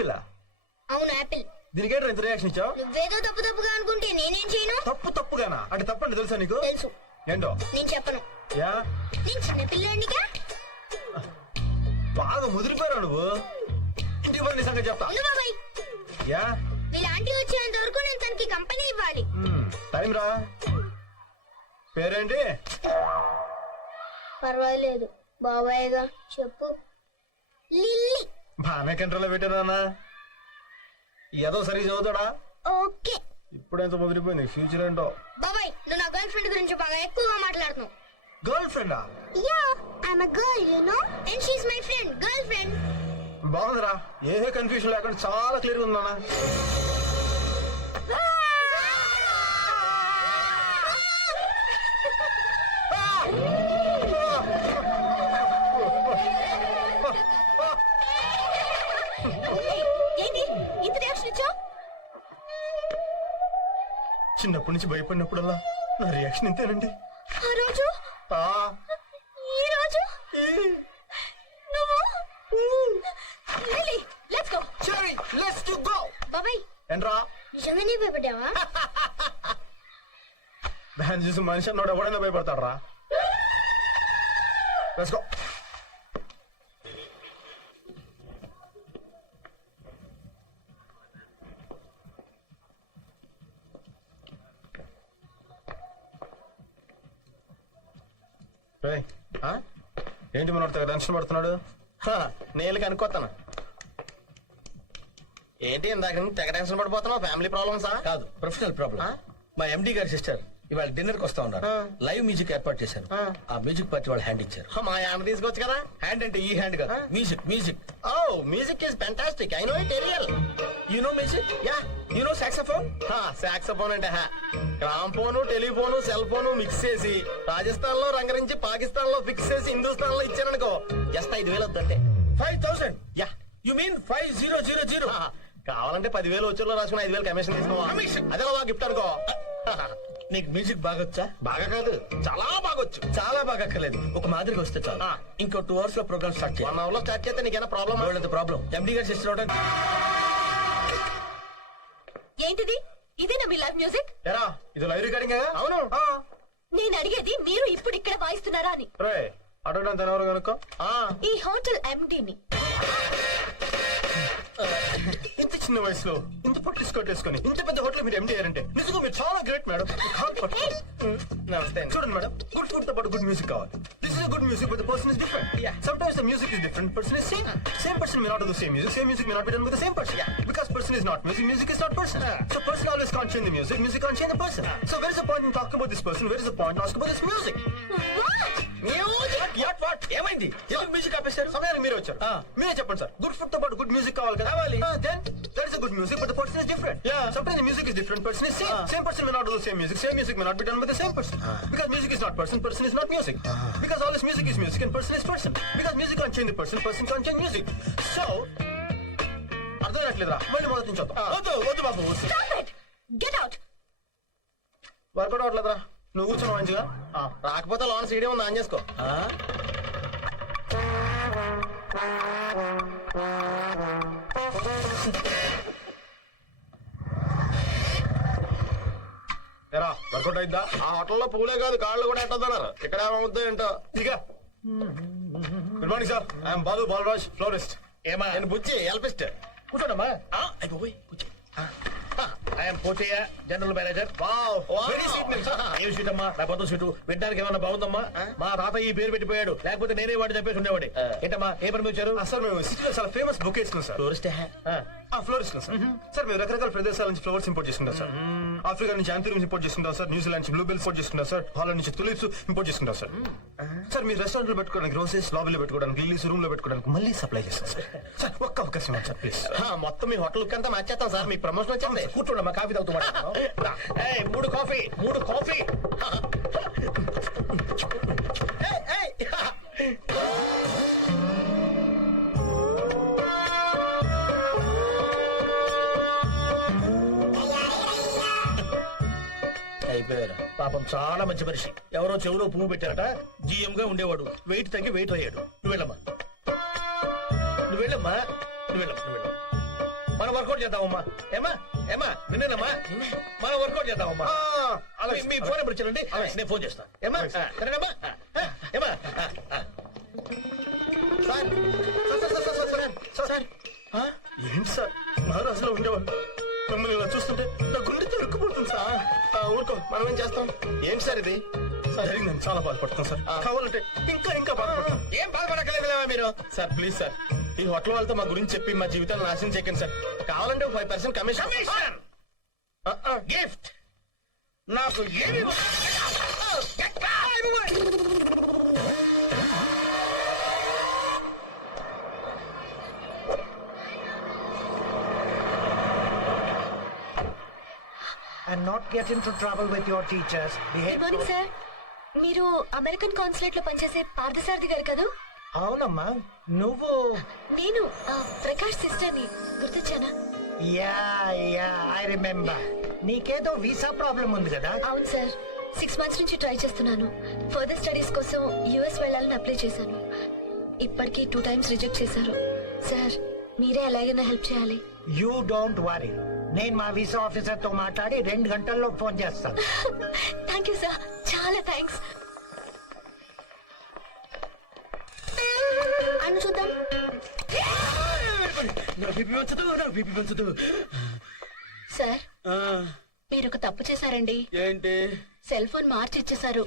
Apple? అవును Apple. దీనికేంటి ఇంత reaction ఇచ్చావు? నువ్వేదో తప్పుగా అనుకుంటే నేనేం చేయను. తప్పుగానా? అంటే తప్పండి తెలుసా నీకు? తెలుసు. ఏంటో? నేను చెప్పను. యా నేను చిన్న పిల్లాడినిగా. బాగా ముదిరిపోయావు నువ్వు. ఇంటికి పోయి నీ సంగతి చెప్తా. బాబాయ్ యా వీళ్ళ ఆంటీ వచ్చేంత వరకు నేను తనకి కంపెనీ ఇవ్వాలి. టైం రా. పేరేంటి? పర్వాలేదు బాబాయ్గా చెప్పు. లిల్లీ. బాగానే కంట్రోల్లో పెట్టానా? ఏదో సరిగ్గా చదువుతాడా? ఓకే. ఇప్పుడెంత ముదిరిపోయింది. ఫ్యూచర్ ఏంటో. బాబాయ్ నువ్వు నా గర్ల్ ఫ్రెండ్ గురించి బాగా ఎక్కువగా మాట్లాడుతున్నావు. గర్ల్ ఫ్రెండా? Yeah I'm a girl you know and she is my friend. Girl friend. బాగుందిరా. ఏ కన్ఫ్యూజన్ లేకుండా చాలా క్లియర్ గా ఉందన్నా. చిన్నప్పటి నుంచి భయపడినప్పుడల్లా నా రియాక్షన్ ఇంతేనండి. ఆ రోజు ఈ రోజు నువ్వు బాబాయ్ ఏంట్రా నిజంగానే భయపడ్డావా? దాన్ని చూసి మనిషి అన్నోడు ఎవడైనా భయపడతాడు రా. Let's go. ఏంటి మనోడు తెగ టెన్షన్ పడుతున్నాడు? నేను కనుక్కోతాను. ఏంటి ఇందాక తెగ టెన్షన్ పడిపోతున్నావు? ఫ్యామిలీ ప్రాబ్లమ్సా? కాదు, ప్రొఫెషనల్ ప్రాబ్లమ్. మా ఎండి గారి సిస్టర్ ఇవాళ డిన్నర్ కి వస్తా ఉన్నారు. లైవ్ మ్యూజిక్ ఏర్పాటు చేశారు. ఆ మ్యూజిక్ పార్టీ వాళ్ళు హ్యాండ్ ఇచ్చారు. మా హ్యాండ్ తీసుకోవచ్చు కదా. హ్యాండ్ అంటే ఈ హ్యాండ్ కాదు, music. Music. Oh music is fantastic. I know it real. You know music? Yeah. You know saxophone? Saxophone అంటే gramophone, telephone, cell phone mix చేసి రాజస్థాన్ లో రంగరించి, పాకిస్తాన్ లో ఫిక్స్ చేసి, హిందుస్థాన్ లో ఇచ్చారనుకో జస్ట్ 5,000 వద్దంటే. 5,000? యా. You mean 5000? కావాలంటే 10,000 వచ్చేలో రాసుకుని 5,000 కమిషన్ తీసుకోవాలి. అదే గిఫ్ట్ అనుకో. నీకు మ్యూజిక్ బాగొచ్చా? బాగా కాదు, చాలా బాగొచ్చు. చాలా బాగా అక్కర్లేదు, ఒక మాదిరిగా వస్తే చాలు. ఇంకో 2 hours లో ప్రోగ్రామ్ స్టార్ట్ చేయాలి. 1 hour లో స్టార్ట్ చేస్తే నీకేనా ప్రాబ్లం? ప్రాబ్లం. ఎండి గారి సిస్టర్. ఏంటిది? ఇదేనా మీ లైవ్ మ్యూజిక్? ఎరా ఇది లైవ్ రికార్డింగ్? అవును. నేను అడిగేది మీరు ఇప్పుడు ఇక్కడ వాయిస్తున్నారా అని. రే అడగడానికి ఎవరు కనుక్కో. ఈ హోటల్ ఎండిని. ఇంత చిన్న వయసులో ఇంత పొట్టి స్కర్ట్ వేసుకొని ఇంత పెద్ద హోటల్ మీరు ఎండి అయ్యారంటే నిజంగా మీరు చాలా గ్రేట్ మేడం. నమస్తే. చూడండి మేడం, గుడ్ ఫుడ్ తో పాటు గుడ్ మ్యూజిక్ కావాలి. This is good music but the person is different. Sometimes the music is different, person is same. Same person may not do the same music. Same music may not be done with the same person. Because person is not music, music is not person. So person always can't change the music, music can't change the person. So where is the point in talking about this person? Where is the point in asking about this music? ఏమైంది? Music ఆపేశారు. సమయానికి మీరు వచ్చారు. మీరే చెప్పండి sir, good food తో పాటు good music కావాలి కదా. Then there is a good music, but the person is different. Sometimes the music is different, person is same. Same person may not do the same music may not be done with the same person. Because music is not person, person is not music. Because always music is music and person is person. Because music can't change the person, person can't change music. So అర్థం కావట్లేదురా, మళ్ళీ మొదటి నుంచి వద్దు బాబు. Get out. Work out అవ్వట్లేదురా, నువ్వు కూర్చోను మంచిగా. రాకపోతే లోన్ సీడీ ఉంది, ఆన్ చేసుకో. ఎరా వర్కౌట్ అయిద్దా? ఆ హోటల్లో పూలే కాదు, కాళ్ళు కూడా ఎట్టొద్దన్నారు. ఇక్కడ ఏమవుద్దో ఏంటో. ఇదిగా good morning sir, I'm Balu Balraj, florist. ఏమా? నేను బుజ్జి, ఎల్పిస్ట్. కూర్చోండమ్మా. I'm Pochayya, general manager. ఏం సీట్ అమ్మా? నా కొత్త సీటు. వినడానికి ఏమన్నా బాగుందమ్మా? మా తాత ఈ పేరు పెట్టిపోయాడు, లేకపోతే నేనే వాడిని చెప్పేసి ఉండేవాడి. ఏంటమ్మా ఏ పని వచ్చారు? సార్ మేము సిటీలో చాలా ఫేమస్ బొకే ఇస్తున్నాం sir. Tourist florist sir. Sir మేము రకరకాల ప్రదేశాల నుంచి ఫ్లవర్స్ ఇంపోర్ట్ చేసుకుంటాం సార్. ఆఫ్రికా నుంచి యాంథూరియం ఇంపోర్ట్ చేసుకుంటాం సార్. న్యూజిలాండ్ నుంచి బ్లూబెల్స్ ఇంపోర్ట్ చేసుకుంటాం సార్. హాలండ్ నుంచి తులిప్స్ ఇంపోర్ట్ చేసుకుంటాం సార్. సార్ మీ రెస్టారెంట్ లో పెట్టుకోవడానికి రోసెస్, లాబీలో పెట్టుకోవడానికి లిల్లీస్, రూమ్ లో పెట్టుకోవడానికి మళ్ళీ సప్లై చేస్తాం సార్. సార్ ఒక్క అవకాశం సార్ ప్లీజ్. మొత్తం మీ హోటల్ అంతా మార్చేస్తాం సార్. మీకు ప్రమోషన్ వచ్చింది. కూర్చోండమ్మా, కాఫీ తాగుతూ 3 కాఫీ. అయిపోయారు. పాపం చాలా మంచి మనిషి. ఎవరో చెవులో పువ్వు పెట్టారట. GM గా ఉండేవాడు, వెయిట్ తగ్గి వెయిట్ అయ్యాడు. నువ్వు వెళ్ళమ్మా. మనం వర్కౌట్ చేద్దామమ్మా. ఏమా ఏమా నిన్నేనమ్మా మనం వర్కౌట్ చేద్దామమ్మా. మీ ఫోన్ నెంబర్ ఇచ్చారండి, నేను ఫోన్ చేస్తాను. ఏమా సరేనమ్మా. ఏమా సార్ ఏంటి సార్ మహారాజులో ఉండేవాళ్ళు మిమ్మల్ని ఇలా చూస్తుంటే నా గుండె తరుక్కుపోతుంది సార్. ఊరుకో, మనం ఏం చేస్తాం? ఏంటి సార్ ఇది? జరిగిందని చాలా బాధపడుతున్నాను సార్. కావాలంటే ఇంకా ఇంకా బాధపడతాను. ఏం బాధపడక్కలేదు మీరు. సార్ ప్లీజ్ సార్, ఈ హోటల్ వాళ్ళతో మా గురించి చెప్పి మా జీవితాలు నాశనం చేయకండి సార్. కావాలంటే 5% కమిషన్. గిఫ్ట్ నాకు ఏమి and not get into trouble with your teachers. Behave. Good morning sir. మీరు అమెరికన్ కాన్సులేట్ లో పనిచేసే పార్థసారథి గారు కదా? అవునమ్మా, నువ్వు నేను ప్రకాష్ సిస్టర్ ని గుర్తొచ్చానా? Yeah I remember. నీకేదో వీసా ప్రాబ్లం ఉంది కదా? అవును సార్, 6 months నుంచి ట్రై చేస్తున్నాను. ఫర్దర్ స్టడీస్ కోసం యుఎస్ వెళ్ళాలని అప్లై చేశాను. ఇప్పటికీ 2 times రిజెక్ట్ చేశారు. సార్ మీరే ఎలాగైనా హెల్ప్ చేయాలి. యూ డోంట్ వరీ, నేను మా వీసా ఆఫీసర్ తో మాట్లాడి 2 గంటల్లో ఫోన్ చేస్తాను. థ్యాంక్ యూ సార్, చాలా థ్యాంక్స్. అన్న చూద్దాం. నాకు బీపీ పెంచదు. సార్ మీరు ఒక తప్పు చేశారండి. ఏంటి? సెల్ ఫోన్ మార్చి ఇచ్చేశారు.